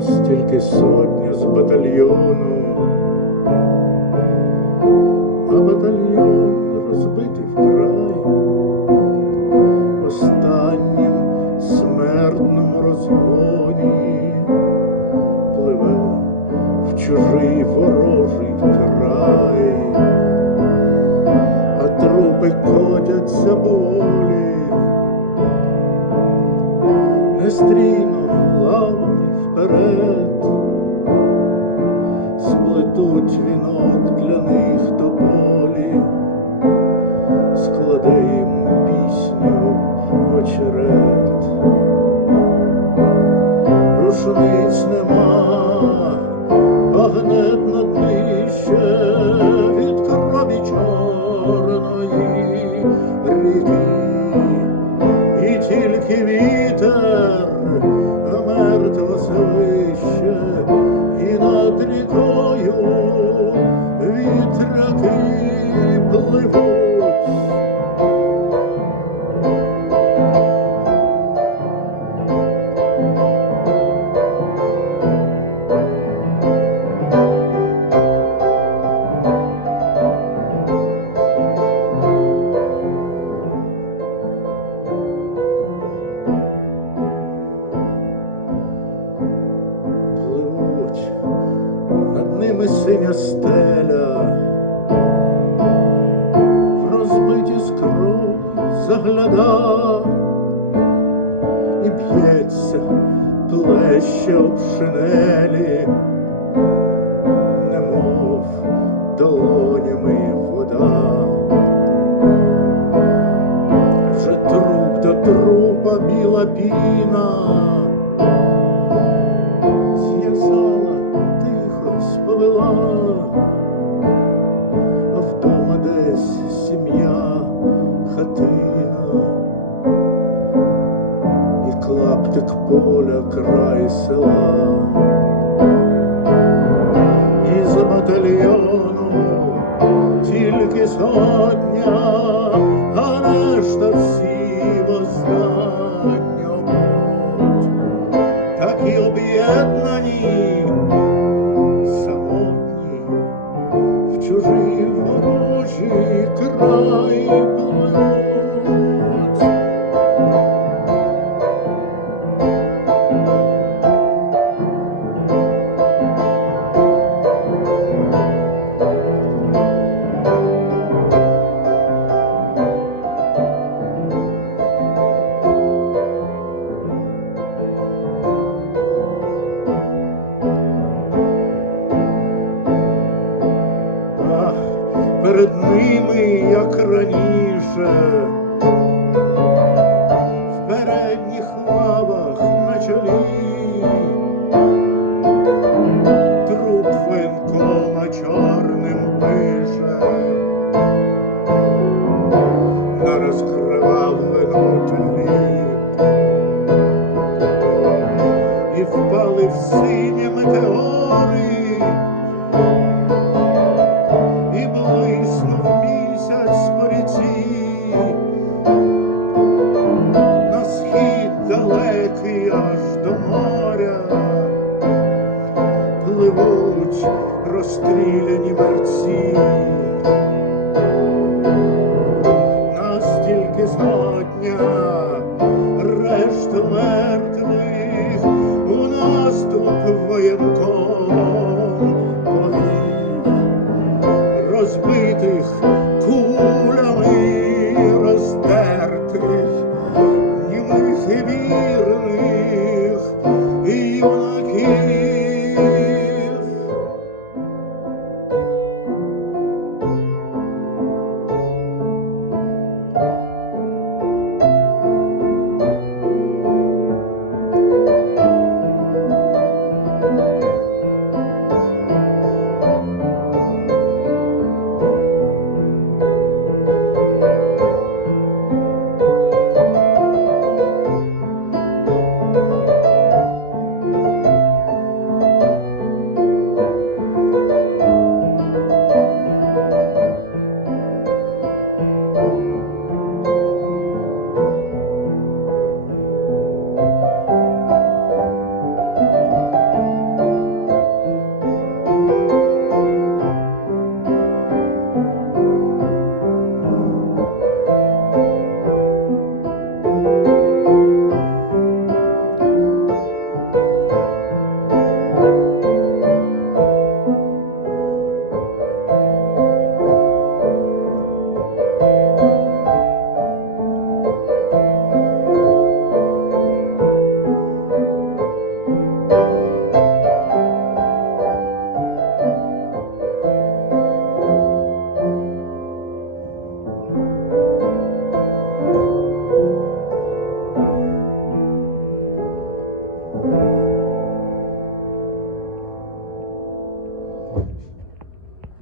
Нас тільки сотня з батальйону, лавами вперед, сплетуть вінок для них до полі, складе їм пісню в очерет. Рушниць нема, пливуть. пливуть, над ними синя стеля, загляда і б'ється, плеще об шинелі, немов долонями вода. Вже труп до трупа біла піна і поля край села, і батальйону тільки сотня, перед ними, як раніше, в передніх лавах на чолі, труп воєнкома чорним пише, на розкривавлену тлі, і впали в сині метеори. посилені мерці, настільки згодня, решта мертвих у нас тут воєнком полів, розбитих кулями роздертих, німих і біль.